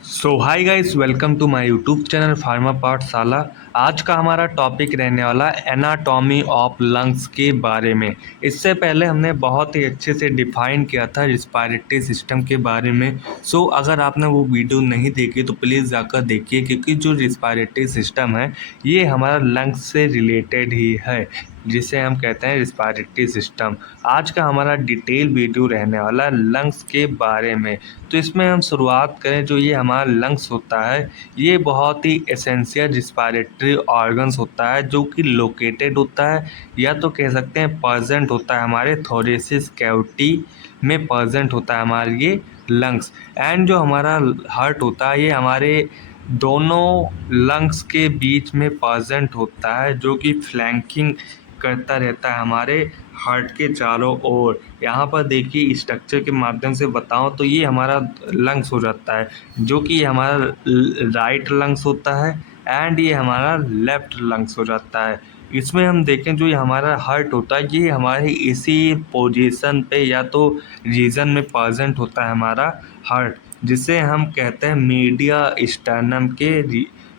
So hi guys, welcome to my YouTube channel pharma Pathshala. आज का हमारा टॉपिक रहने वाला एनाटॉमी ऑफ लंग्स के बारे में। इससे पहले हमने बहुत ही अच्छे से डिफाइन किया था रिस्पायरेटरी सिस्टम के बारे में। सो अगर आपने वो वीडियो नहीं देखी तो प्लीज़ जाकर देखिए, क्योंकि जो रिस्पायरेटरी सिस्टम है ये हमारा लंग्स से रिलेटेड ही है, जिसे हम कहते हैं रिस्पायरेटरी सिस्टम। आज का हमारा डिटेल वीडियो रहने वाला है लंग्स के बारे में। तो इसमें हम शुरुआत करें, जो ये हमारा लंग्स होता है ये बहुत ही एसेंशियल रिस्पायरेटरी ऑर्गन्स होता है, जो कि लोकेटेड होता है या तो कह सकते हैं प्रेजेंट होता है हमारे थोरेसिस कैविटी में प्रेजेंट होता है हमारे ये लंग्स। एंड जो हमारा हार्ट होता है ये हमारे दोनों लंग्स के बीच में प्रेजेंट होता है, जो कि फ्लैंकिंग करता रहता है हमारे हार्ट के चारों ओर। यहाँ पर देखिए स्ट्रक्चर के माध्यम से बताऊँ तो ये हमारा लंग्स हो जाता है, जो कि हमारा राइट लंग्स होता है एंड ये हमारा लेफ्ट लंग्स हो जाता है। इसमें हम देखें जो ये हमारा हार्ट होता है ये हमारे इसी पोजीशन पे या तो रीजन में प्रेजेंट होता है हमारा हार्ट, जिसे हम कहते हैं मीडिया स्टर्नम के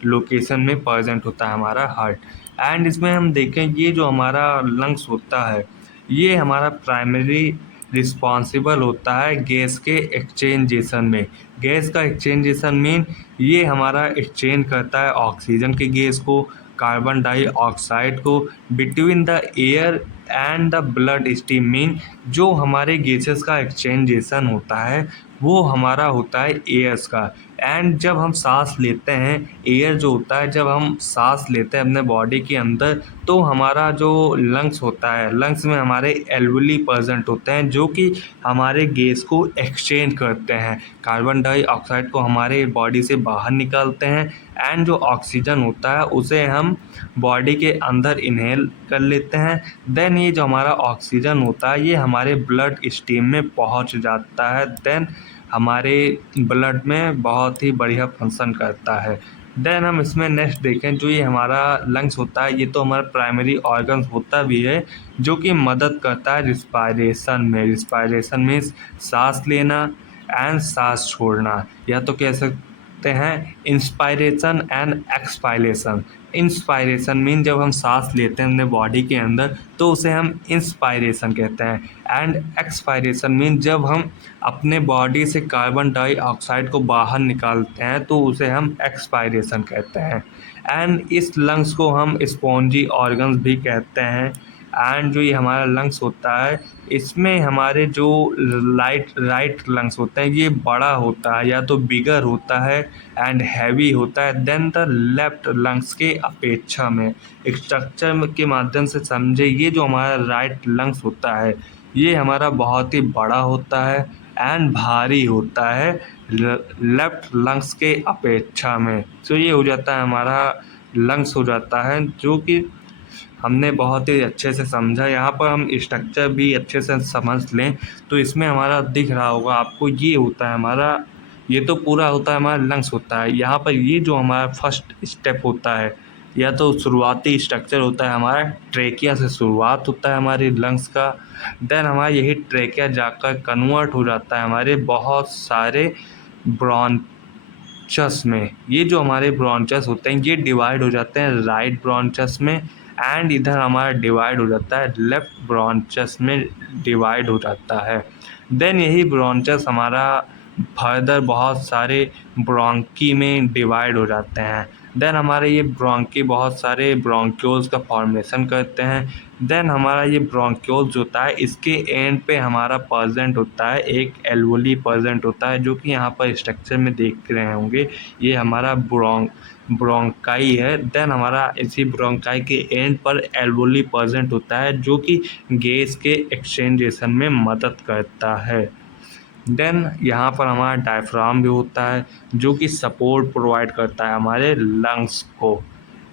लोकेशन में प्रेजेंट होता है हमारा हार्ट। एंड इसमें हम देखें ये जो हमारा लंग्स होता है ये हमारा प्राइमरी रिस्पॉन्सिबल होता है गैस के एक्सचेंजेशन में। गैस का एक्सचेंजेशन मीन ये हमारा एक्सचेंज करता है ऑक्सीजन के गैस को, कार्बन डाइऑक्साइड को between the air and the blood stream. Mean जो हमारे गैसेस का एक्सचेंजेशन होता है वो हमारा होता है एयर्स का। एंड जब हम सांस लेते हैं, एयर जो होता है जब हम सांस लेते हैं अपने बॉडी के अंदर, तो हमारा जो लंग्स होता है लंग्स में हमारे एल्वुली प्रेजेंट होते हैं, जो कि हमारे गैस को एक्सचेंज करते हैं, कार्बन डाइऑक्साइड को हमारे बॉडी से बाहर निकालते हैं एंड जो ऑक्सीजन होता है उसे हम बॉडी के अंदर इनहेल कर लेते हैं। देन ये जो हमारा ऑक्सीजन होता है ये हमारे ब्लड स्ट्रीम में पहुंच जाता है, देन हमारे ब्लड में बहुत ही बढ़िया फंक्शन करता है। देन हम इसमें नेक्स्ट देखें, जो ये हमारा लंग्स होता है ये तो हमारा प्राइमरी ऑर्गन होता भी है, जो कि मदद करता है रिस्पायरेशन में। रिस्पायरेशन मीन्स सांस लेना एंड सांस छोड़ना, या तो कह सकते हैं inspiration and expiration. Inspiration mean जब हम सांस लेते हैं अपने बॉडी के अंदर तो उसे हम इंस्पायरेशन कहते हैं, एंड एक्सपायरेशन मीन जब हम अपने बॉडी से कार्बन डाइऑक्साइड को बाहर निकालते हैं तो उसे हम एक्सपायरेशन कहते हैं। एंड इस लंग्स को हम स्पॉन्जी ऑर्गन्स भी कहते हैं। एंड जो ये हमारा लंग्स होता है इसमें हमारे जो राइट लंग्स होते हैं ये बड़ा होता है या तो बिगर होता है एंड हैवी होता है देन द लेफ्ट लंग्स के अपेक्षा में। स्ट्रक्चर के माध्यम से समझे, ये जो हमारा राइट लंग्स होता है ये हमारा बहुत ही बड़ा होता है एंड भारी होता है लेफ्ट लंग्स के अपेक्षा में। तो ये हो जाता है हमारा लंग्स हो जाता है, जो कि हमने बहुत ही अच्छे से समझा। यहाँ पर हम स्ट्रक्चर भी अच्छे से समझ लें तो इसमें हमारा दिख रहा होगा आपको, ये होता है हमारा, ये तो पूरा होता है हमारा लंग्स होता है। यहाँ पर ये जो हमारा फर्स्ट स्टेप होता है या तो शुरुआती स्ट्रक्चर होता है हमारा, ट्रेकिया से शुरुआत होता है हमारे लंग्स का। देन हमारा यही ट्रेकिया जाकर कन्वर्ट हो जाता है हमारे बहुत सारे ब्रॉन्चस में। ये जो हमारे ब्रॉन्चस होते हैं ये डिवाइड हो जाते हैं राइट ब्रॉन्चस में, एंड इधर हमारा डिवाइड हो जाता है लेफ्ट ब्रॉन्चस में डिवाइड हो जाता है। देन यही ब्रॉन्चस हमारा फर्दर बहुत सारे ब्रोंकी में डिवाइड हो जाते हैं। देन हमारे ये ब्रोंकी बहुत सारे ब्रोंक्यूल्स का फॉर्मेशन करते हैं। देन हमारा ये ब्रोंक्यूल्स होता है इसके एंड पे हमारा प्रेजेंट होता है एक एल्वोली प्रेजेंट होता है, जो कि यहाँ पर स्ट्रक्चर में देख रहे होंगे ये हमारा ब्रोंकाई है। देन हमारा इसी ब्रोंकाई के एंड पर एल्वोली प्रेजेंट होता है, जो कि गैस के एक्सचेंजेशन में मदद करता है। देन यहाँ पर हमारा डायफ्राम भी होता है, जो कि सपोर्ट प्रोवाइड करता है हमारे लंग्स को।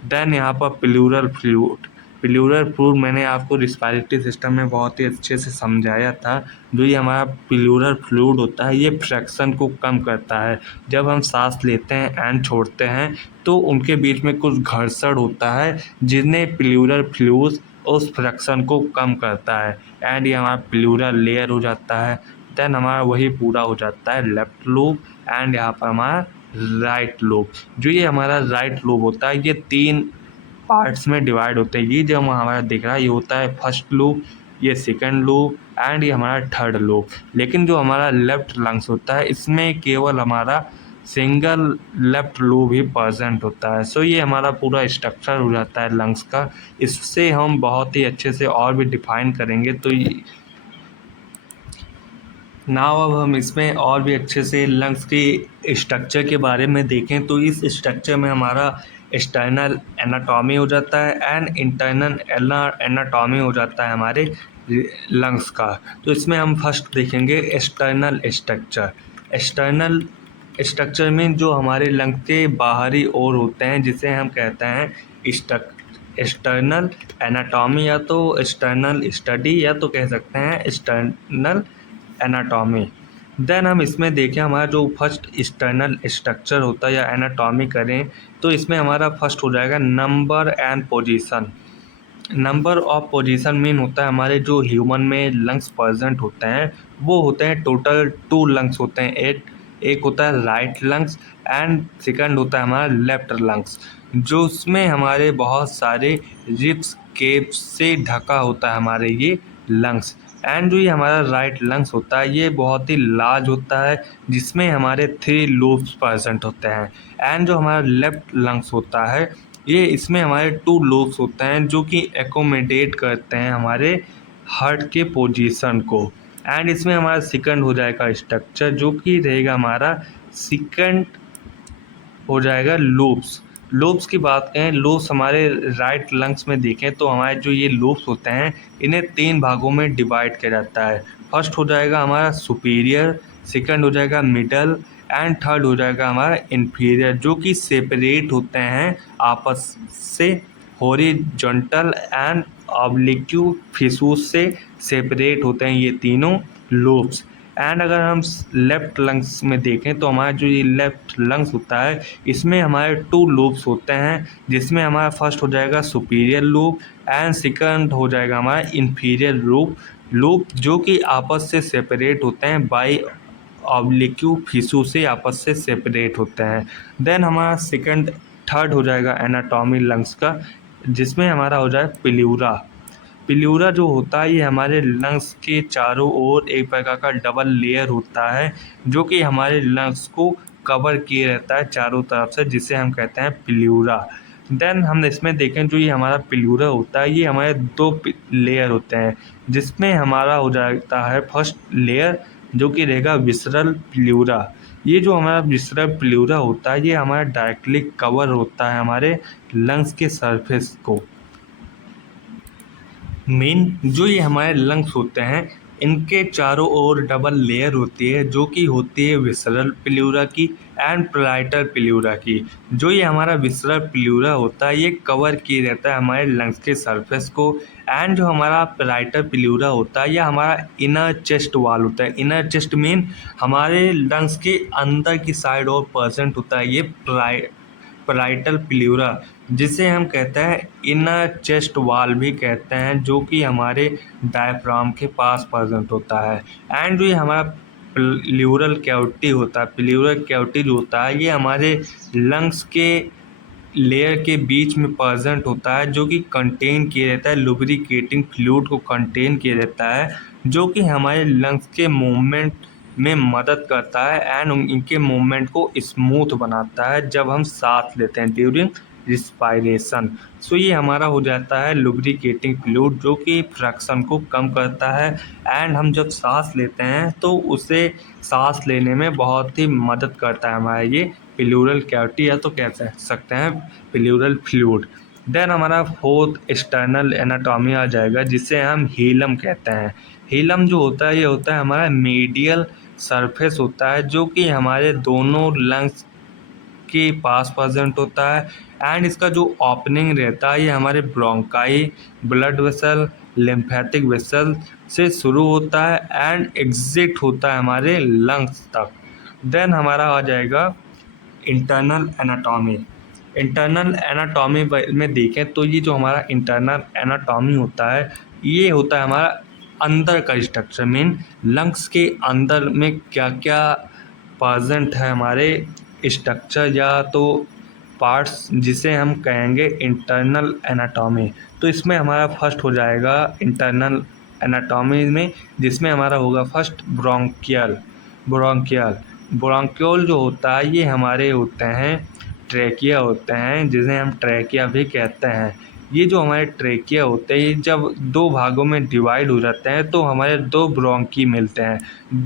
देन यहाँ पर प्लूरल फ्लूइड मैंने आपको रिस्पायरेटरी सिस्टम में बहुत ही अच्छे से समझाया था। जो ये हमारा प्लूरल फ्लूइड होता है ये फ्रैक्शन को कम करता है। जब हम सांस लेते हैं एंड छोड़ते हैं तो उनके बीच में कुछ घर्षण होता है, जिन्हें प्लूरल फ्लूइड उस फ्रैक्शन को कम करता है, एंड ये हमारा प्लूरल लेयर हो जाता है। देन हमारा वही पूरा हो जाता है लेफ्ट लूप, एंड यहाँ पर हमारा राइट लोब। जो ये हमारा राइट लोब होता है ये 3 पार्ट्स में डिवाइड होते हैं। ये जो हमारा दिख रहा है ये होता है फर्स्ट लोब, ये सेकंड लोब एंड ये हमारा थर्ड लोब। लेकिन जो हमारा लेफ्ट लंग्स होता है इसमें केवल हमारा सिंगल लेफ्ट लोब ही प्रेजेंट होता है। सो ये हमारा पूरा स्ट्रक्चर हो जाता है लंग्स का। इससे हम बहुत ही अच्छे से और भी डिफाइन करेंगे। तो नाउ अब हम इसमें और भी अच्छे से लंग्स की स्ट्रक्चर के बारे में देखें तो इस स्ट्रक्चर में हमारा एक्सटर्नल एनाटॉमी हो जाता है एंड इंटरनल एनाटॉमी हो जाता है हमारे लंग्स का। तो इसमें हम फर्स्ट देखेंगे एक्सटर्नल स्ट्रक्चर। एक्सटर्नल स्ट्रक्चर में जो हमारे लंग के बाहरी ओर होते हैं जिसे हम कहते हैं एक्सटर्नल एनाटॉमी, या तो एक्सटर्नल स्टडी, या तो कह सकते हैं एक्सटर्नल एनाटॉमी। देन हम इसमें देखें हमारा जो फर्स्ट एक्सटर्नल स्ट्रक्चर होता है या एनाटॉमी करें तो इसमें हमारा फर्स्ट हो जाएगा number and position. Number of position mean होता है हमारे जो ह्यूमन में लंग्स प्रेजेंट होते हैं वो होते हैं टोटल 2 लंग्स होते हैं। एक होता है राइट लंग्स एंड सेकंड होता है हमारा लेफ्ट लंग्स, जो उसमें हमारे बहुत सारे रिब्स केप से ढका होता है हमारे ये लंग्स। एंड जो ये हमारा राइट लंग्स होता है ये बहुत ही लार्ज होता है जिसमें हमारे 3 लोब्स प्रेजेंट होते हैं। एंड जो हमारा लेफ्ट लंग्स होता है ये इसमें हमारे 2 लोब्स होते हैं जो कि एकोमोडेट करते हैं हमारे हार्ट के पोजीशन को। एंड इसमें हमारा सेकंड हो जाएगा स्ट्रक्चर जो कि रहेगा हमारा सेकंड हो जाएगा लोब्स। लोब्स की बात करें, लोब्स हमारे राइट लंग्स में देखें तो हमारे जो ये लोब्स होते हैं इन्हें 3 भागों में डिवाइड किया जाता है। फर्स्ट हो जाएगा हमारा सुपीरियर, सेकंड हो जाएगा मिडल एंड थर्ड हो जाएगा हमारा इन्फीरियर, जो कि सेपरेट होते हैं आपस से हॉरिजॉन्टल एंड ऑब्लिक्यू फिशूस से सेपरेट होते हैं ये तीनों लोब्स। एंड अगर हम लेफ्ट लंग्स में देखें तो हमारा जो ये लेफ्ट लंग्स होता है इसमें हमारे 2 लोब्स होते हैं जिसमें हमारा फर्स्ट हो जाएगा सुपीरियर लोब एंड सेकंड हो जाएगा हमारा इन्फीरियर लोब जो कि आपस से सेपरेट होते हैं बाई ऑब्लिक्यू फिशू से आपस से सेपरेट होते हैं। देन हमारा सेकंड थर्ड हो जाएगा एनाटॉमी लंग्स का जिसमें हमारा हो जाए प्ल्यूरा। प्ल्यूरा जो होता है ये हमारे लंग्स के चारों ओर एक प्रकार का डबल लेयर होता है जो कि हमारे लंग्स को कवर किए रहता है चारों तरफ से, जिसे हम कहते हैं प्ल्यूरा। देन हम इसमें देखें जो ये हमारा प्ल्यूरा होता है ये हमारे 2 लेयर होते हैं जिसमें हमारा हो जाता है फर्स्ट लेयर जो कि रहेगा विसरल प्ल्यूरा। ये जो हमारा विसरल प्ल्यूरा होता है ये हमारा डायरेक्टली कवर होता है हमारे लंग्स के सरफेस को। मेन जो ये हमारे लंग्स होते हैं इनके चारों ओर डबल लेयर होती है जो कि होती है विसरल प्ल्यूरा की एंड पराइटल प्ल्यूरा की। जो ये हमारा विसरल प्ल्यूरा होता है ये कवर किए रहता है हमारे लंग्स के सरफेस को। एंड जो हमारा पराइटल प्ल्यूरा होता है यह हमारा इनर चेस्ट वाल होता है। इनर चेस्ट मीन हमारे लंग्स के अंदर की साइड और प्रेजेंट होता है ये पराइटल प्ल्यूरा, जिसे हम कहते हैं इनर चेस्ट वाल भी कहते हैं, जो कि हमारे डायफ्राम के पास प्रेजेंट होता है। एंड जो ये हमारा प्ल्यूरल कैविटी होता है, प्ल्यूरल कैविटी जो होता है ये हमारे लंग्स के लेयर के बीच में प्रेजेंट होता है जो कि कंटेन किए रहता है लुब्रिकेटिंग फ्लूइड को कंटेन किए रहता है जो कि हमारे लंग्स के मूवमेंट में मदद करता है एंड इनके मूवमेंट को स्मूथ बनाता है जब हम सांस लेते हैं ड्यूरिंग रिस्पायरेशन। सो ये हमारा हो जाता है लुब्रिकेटिंग फ्लूइड जो कि फ्रिक्शन को कम करता है एंड हम जब सांस लेते हैं तो उसे सांस लेने में बहुत ही मदद करता है हमारा ये प्लूरल कैविटी, या तो कह सकते हैं प्लूरल फ्लूइड। देन हमारा फोर्थ एक्सटर्नल एनाटॉमी आ जाएगा जिसे हम हीलम कहते हैं। हीलम जो होता है ये होता है हमारा मीडियल सरफेस होता है जो कि हमारे दोनों लंग्स के पास प्रेजेंट होता है। एंड इसका जो ओपनिंग रहता है ये हमारे bronchi, blood vessel, lymphatic vessel से शुरू होता है एंड एग्जिट होता है हमारे लंग्स तक। देन हमारा आ जाएगा इंटरनल एनाटॉमी। इंटरनल एनाटॉमी में देखें तो ये जो हमारा इंटरनल एनाटॉमी होता है ये होता है हमारा अंदर का स्ट्रक्चर। मीन लंग्स के अंदर में क्या क्या प्रेजेंट है हमारे स्ट्रक्चर या तो पार्ट्स जिसे हम कहेंगे इंटरनल एनाटॉमी। तो इसमें हमारा फर्स्ट हो जाएगा इंटरनल एनाटॉमी में, जिसमें हमारा होगा फर्स्ट ब्रोंकियल। ब्रोंकियल ब्रोंक्यूल जो होता है ये हमारे होते हैं ट्रेकिया होते हैं, जिन्हें हम ट्रेकिया भी कहते हैं। ये जो हमारे ट्रेकिया होते हैं ये जब दो भागों में डिवाइड हो जाते हैं तो हमारे दो ब्रोंकी मिलते हैं।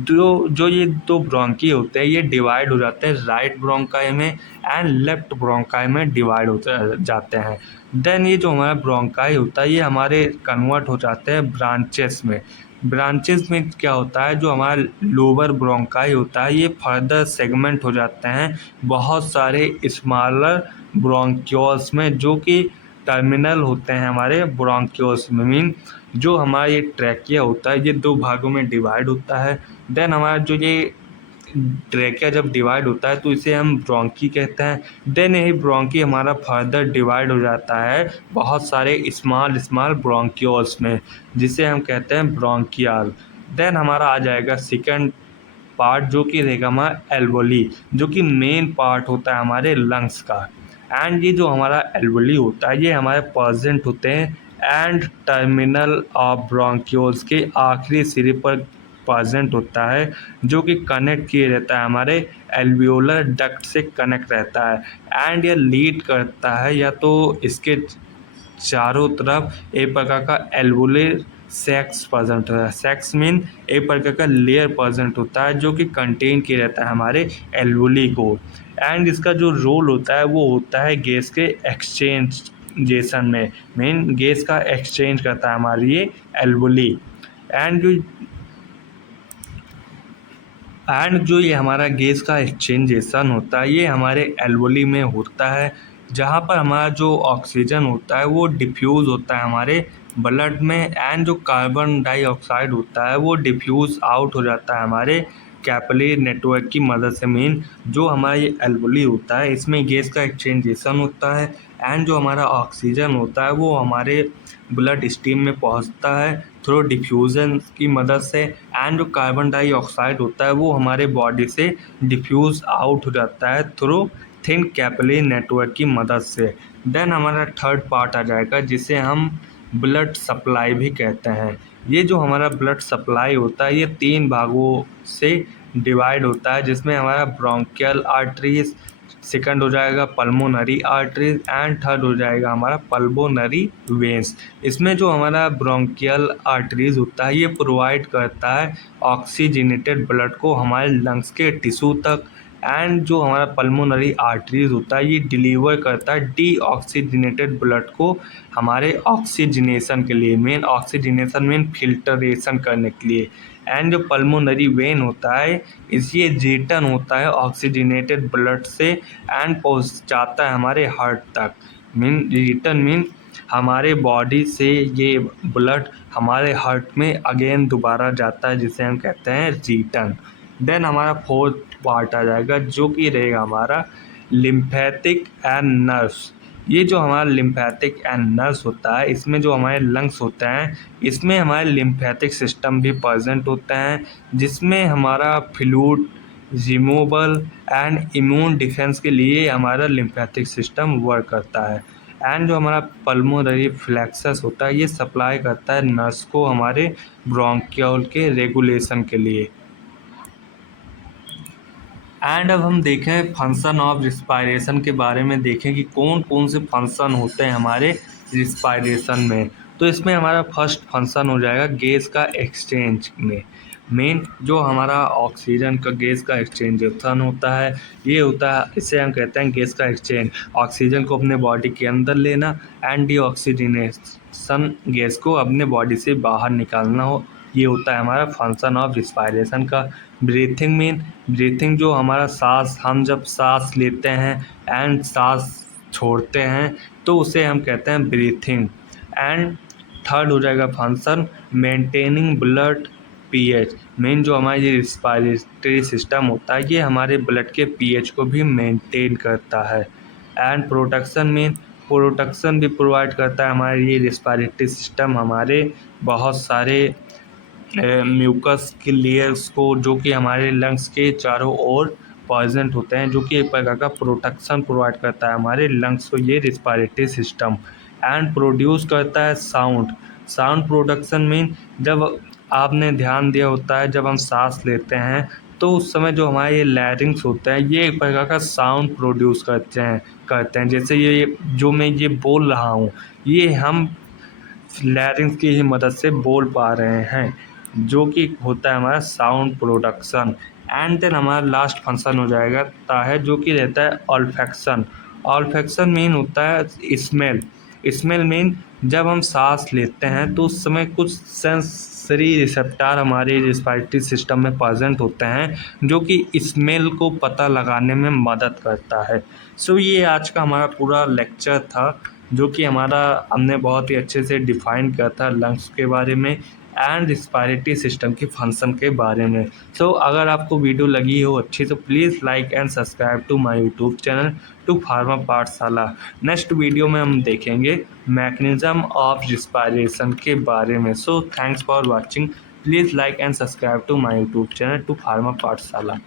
जो ये दो ब्रोंकी होते हैं ये डिवाइड हो जाते हैं राइट ब्रोंकाई में एंड लेफ्ट ब्रोंकाई में डिवाइड हो जाते हैं। देन ये जो हमारा ब्रोंकाई होता है ये हमारे कन्वर्ट हो जाते हैं ब्रांचेस में। ब्रांचेस में क्या होता है, जो हमारा लोअर ब्रोंकाई होता है ये फर्दर सेगमेंट हो जाते हैं बहुत सारे स्मॉलर ब्रोंक्यूल्स में, जो कि टर्मिनल होते हैं हमारे ब्रोंक्यूल्स में। मीन जो हमारा ये ट्रैकिया होता है ये दो भागों में डिवाइड होता है। देन हमारा जो ये ट्रैकिया जब डिवाइड होता है तो इसे हम ब्रोंकी कहते हैं। देन यही ब्रोंकी हमारा फर्दर डिवाइड हो जाता है बहुत सारे स्मॉल स्मॉल ब्रोंक्यूल्स में, जिसे हम कहते हैं ब्रोंकियाल। देन हमारा आ जाएगा सेकंड पार्ट जो कि रहेगा हमारा एल्वोली, जो कि मेन पार्ट होता है हमारे लंग्स का। एंड ये जो हमारा एल्वोली होता है ये हमारे प्रेजेंट होते हैं एंड टर्मिनल ऑफ ब्रोंक्यूल्स के आखिरी सिरे पर प्रेजेंट होता है, जो कि कनेक्ट किए रहता है हमारे एल्वियोलर डक्ट से कनेक्ट रहता है। एंड ये लीड करता है या तो इसके चारों तरफ एक प्रकार का एल्वोलर सेक्स प्रेजेंट होता है। सेक्स मीन एक प्रकार का लेयर प्रेजेंट होता है जो कि कंटेन किए रहता है हमारे एल्वोली को। एंड इसका जो रोल होता है वो होता है गैस के एक्सचेंजेशन में। मीन गैस का एक्सचेंज करता है हमारी ये एल्वोली। एंड जो ये हमारा गैस का एक्सचेंजेशन होता है ये हमारे एल्वोली में होता है, जहाँ पर हमारा जो ऑक्सीजन होता है वो डिफ्यूज़ होता है हमारे ब्लड में। एंड जो कार्बन डाइऑक्साइड होता है वो डिफ्यूज़ आउट हो जाता है हमारे कैपिलरी नेटवर्क की मदद से। मीन जो हमारा ये एल्वोली होता है इसमें गैस का एक्सचेंजेशन होता है एंड जो हमारा ऑक्सीजन होता है वो हमारे ब्लड स्ट्रीम में पहुंचता है थ्रू डिफ्यूज़न की मदद से। एंड जो कार्बन डाइऑक्साइड होता है वो हमारे बॉडी से डिफ्यूज़ आउट हो जाता है थ्रू थिन कैपिलरी नेटवर्क की मदद से। देन हमारा थर्ड पार्ट आ जाएगा जिसे हम ब्लड सप्लाई भी कहते हैं। ये जो हमारा ब्लड सप्लाई होता है ये 3 भागों से डिवाइड होता है, जिसमें हमारा ब्रोंकियल आर्टरीज, सेकंड हो जाएगा पल्मोनरी आर्टरीज एंड थर्ड हो जाएगा हमारा पल्मोनरी वेंस। इसमें जो हमारा ब्रोंकियल आर्टरीज होता है ये प्रोवाइड करता है ऑक्सीजनेटेड ब्लड को हमारे लंग्स के टिश्यू तक। एंड जो हमारा पल्मोनरी आर्टरीज होता है ये डिलीवर करता है डीऑक्सीजनेटेड ब्लड को हमारे ऑक्सीजनेशन के लिए। मेन ऑक्सीजनेशन मीन फिल्टरेशन करने के लिए। एंड जो पल्मोनरी वेन होता है इसलिए रिटर्न होता है ऑक्सीजनेटेड ब्लड से एंड पहुंचाता है हमारे हार्ट तक। मीन रिटर्न मीन हमारे बॉडी से ये ब्लड हमारे हार्ट में अगेन दोबारा जाता है, जिसे हम कहते हैं रिटर्न। देन हमारा फोर्थ पार्ट आ जाएगा जो कि रहेगा हमारा लिम्फेटिक एंड नर्व्स। ये जो हमारा लिम्फेटिक एंड नर्व्स होता है इसमें जो हमारे लंग्स होते हैं इसमें हमारे लिम्फेटिक सिस्टम भी प्रेजेंट होते हैं, जिसमें हमारा fluid removal and immune defence के लिए हमारा लिम्फेटिक सिस्टम वर्क करता है। एंड जो हमारा पल्मोनरी फ्लेक्सस होता है ये सप्लाई करता है नर्व्स को हमारे ब्रोंकियल के रेगुलेशन के लिए। एंड अब हम देखें फंक्शन ऑफ रिस्पायरेशन के बारे में, देखें कि कौन कौन से फंक्शन होते हैं हमारे रिस्पायरेशन में। तो इसमें हमारा फर्स्ट फंक्शन हो जाएगा गैस का एक्सचेंज में। मेन जो हमारा ऑक्सीजन का गैस का एक्सचेंजेशन होता है ये होता है, इसे हम कहते हैं गैस का एक्सचेंज। ऑक्सीजन को अपने बॉडी के अंदर लेना एंड डीऑक्सीजनेशन गैस को अपने बॉडी से बाहर निकालना हो, ये होता है हमारा फंक्शन ऑफ रिस्पायरेशन का। ब्रीथिंग मीन ब्रीथिंग जो हमारा सांस, हम जब सांस लेते हैं एंड सांस छोड़ते हैं तो उसे हम कहते हैं ब्रीथिंग। एंड थर्ड हो जाएगा function maintaining blood pH. Main जो हमारा ये रिस्पायरेटरी सिस्टम होता है ये हमारे ब्लड के पीएच को भी मेंटेन करता है। एंड प्रोटेक्शन मीन प्रोटेक्शन भी प्रोवाइड करता है हमारे ये रिस्पायरेटरी सिस्टम हमारे बहुत सारे म्यूकस के लेयर्स को, जो कि हमारे लंग्स के चारों ओर प्रेजेंट होते हैं, जो कि एक प्रकार का प्रोटेक्शन प्रोवाइड करता है हमारे लंग्स को, ये रिस्पायरेटरी सिस्टम। एंड प्रोड्यूस करता है साउंड। साउंड प्रोडक्शन मीन जब आपने ध्यान दिया होता है, जब हम सांस लेते हैं तो उस समय जो हमारे ये लैरिंग्स होते हैं ये एक प्रकार का साउंड प्रोड्यूस करते हैं। जैसे ये जो मैं ये बोल रहा हूँ, ये हम लैरिंग्स की ही मदद से बोल पा रहे हैं, जो कि होता है हमारा साउंड प्रोडक्शन। एंड देन हमारा लास्ट फंक्शन हो जाएगा है, जो कि रहता है ऑल्फैक्शन। ऑल्फैक्शन मीन होता है स्मेल। स्मेल मीन जब हम सांस लेते हैं तो उस समय कुछ सेंसरी रिसेप्टर हमारे रिस्पायरेटरी सिस्टम में प्रेजेंट होते हैं, जो कि स्मेल को पता लगाने में मदद करता है। सो ये आज का हमारा पूरा लेक्चर था, जो कि हमने बहुत ही अच्छे से डिफाइन किया था लंग्स के बारे में एंड रिस्पायरेटरी सिस्टम के फंक्शन के बारे में। सो अगर आपको वीडियो लगी हो अच्छी तो please like and subscribe to my YouTube channel to pharma Pathshala. Next video में हम देखेंगे मैकेनिज्म ऑफ रिस्पायरेशन के बारे में। So thanks for watching. Please like and subscribe to my YouTube channel to pharma पाठशाला।